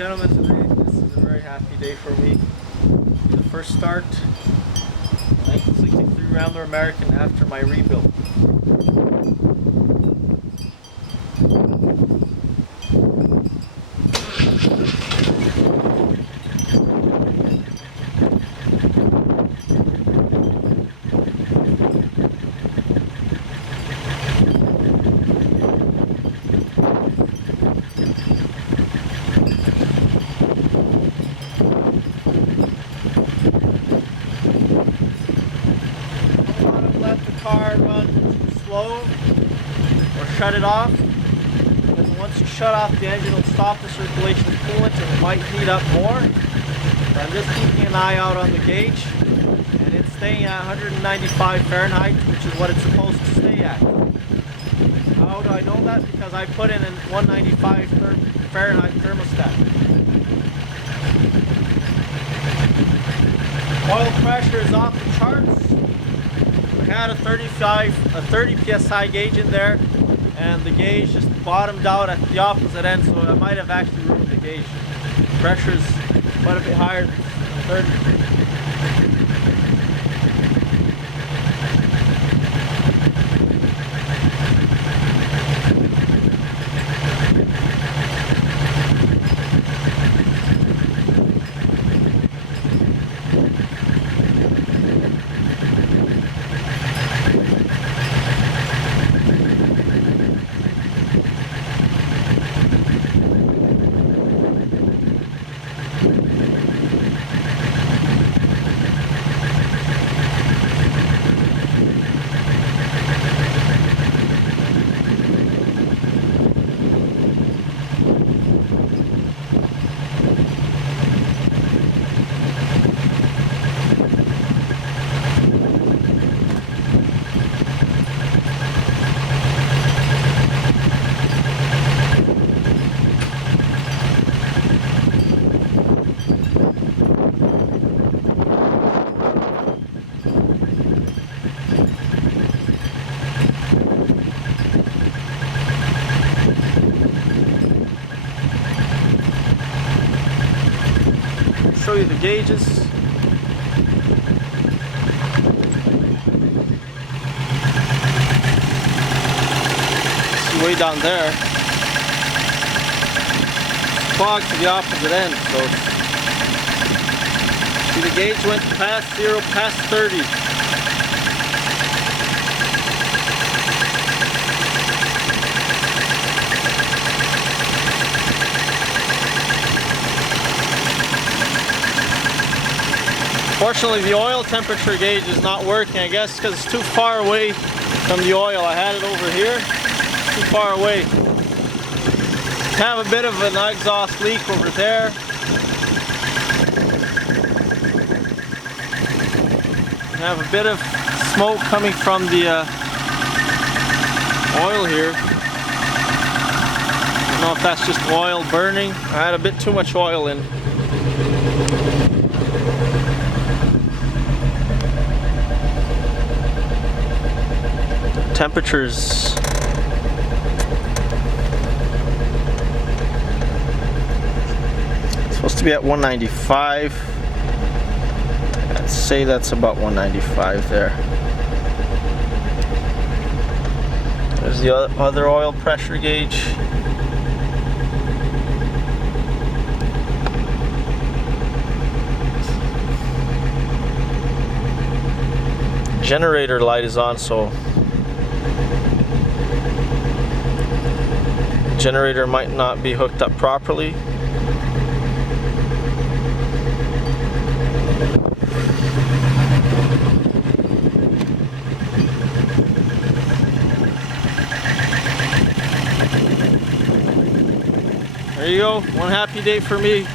gentlemen, today this is a very happy day for me. The first start, 1963 Rambler American after my rebuild. Let the car run slow or shut it off, because once you shut off the engine, it'll stop the circulation of coolant and it might heat up more. So I'm just keeping an eye out on the gauge, and it's staying at 195 Fahrenheit, which is what it's supposed to stay at. How do I know that? Because I put in a 195 Fahrenheit thermostat. Oil pressure is off the charts. We had a 30 psi gauge in there, and the gauge just bottomed out at the opposite end, so I might have actually ruined the gauge. Pressure's quite a bit higher than 30. Show you the gauges. See way down there. Fog to the opposite end, so see the gauge went past 0, past 30. Fortunately, the oil temperature gauge is not working, I guess because it's too far away from the oil. I had it over here, too far away. Have a bit of an exhaust leak over there. Have a bit of smoke coming from the oil here. I don't know if that's just oil burning. I had a bit too much oil in. Temperatures supposed to be at 195. I'd say that's about 195 there. There's the other oil pressure gauge. Generator light is on, so generator might not be hooked up properly. There you go, one happy day for me.